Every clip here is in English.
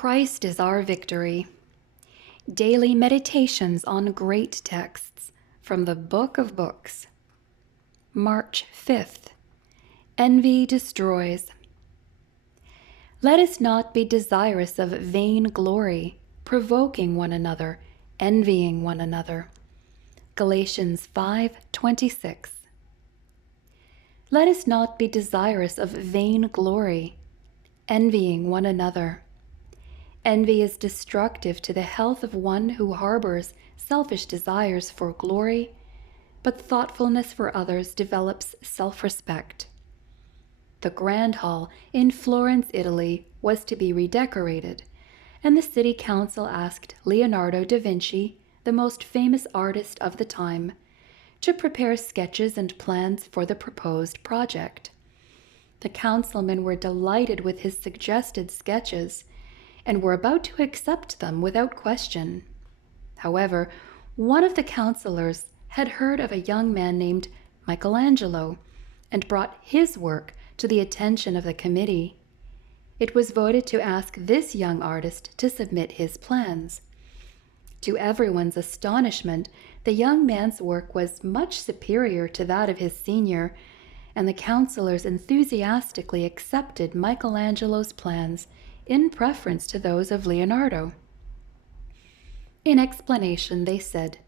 Christ is our victory. Daily meditations on great texts from the Book of Books. March 5th. Envy destroys. Let us not be desirous of vain glory, provoking one another, envying one another. Galatians 5:26. Let us not be desirous of vain glory, envying one another. Envy is destructive to the health of one who harbors selfish desires for glory, but thoughtfulness for others develops self-respect. The Grand Hall in Florence, Italy, was to be redecorated, and the city council asked Leonardo da Vinci, the most famous artist of the time, to prepare sketches and plans for the proposed project. The councilmen were delighted with his suggested sketches and were about to accept them without question. However, one of the councilors had heard of a young man named Michelangelo and brought his work to the attention of the committee. It was voted to ask this young artist to submit his plans. To everyone's astonishment, the young man's work was much superior to that of his senior, and the councilors enthusiastically accepted Michelangelo's plans in preference to those of Leonardo. In explanation, they said,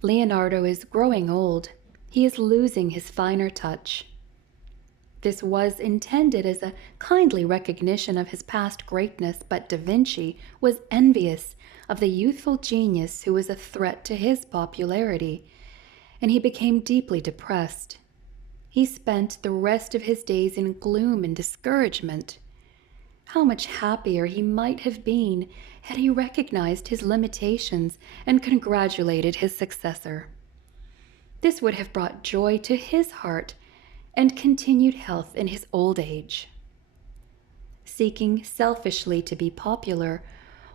"Leonardo is growing old. He is losing his finer touch." This was intended as a kindly recognition of his past greatness, but Da Vinci was envious of the youthful genius who was a threat to his popularity, and he became deeply depressed. He spent the rest of his days in gloom and discouragement. How much happier he might have been had he recognized his limitations and congratulated his successor. This would have brought joy to his heart and continued health in his old age. Seeking selfishly to be popular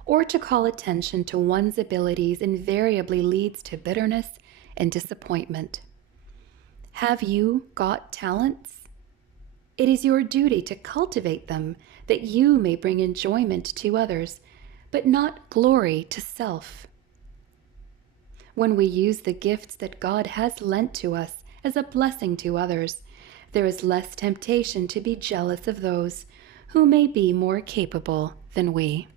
or to call attention to one's abilities invariably leads to bitterness and disappointment. Have you got talents? It is your duty to cultivate them that you may bring enjoyment to others, but not glory to self. When we use the gifts that God has lent to us as a blessing to others, there is less temptation to be jealous of those who may be more capable than we.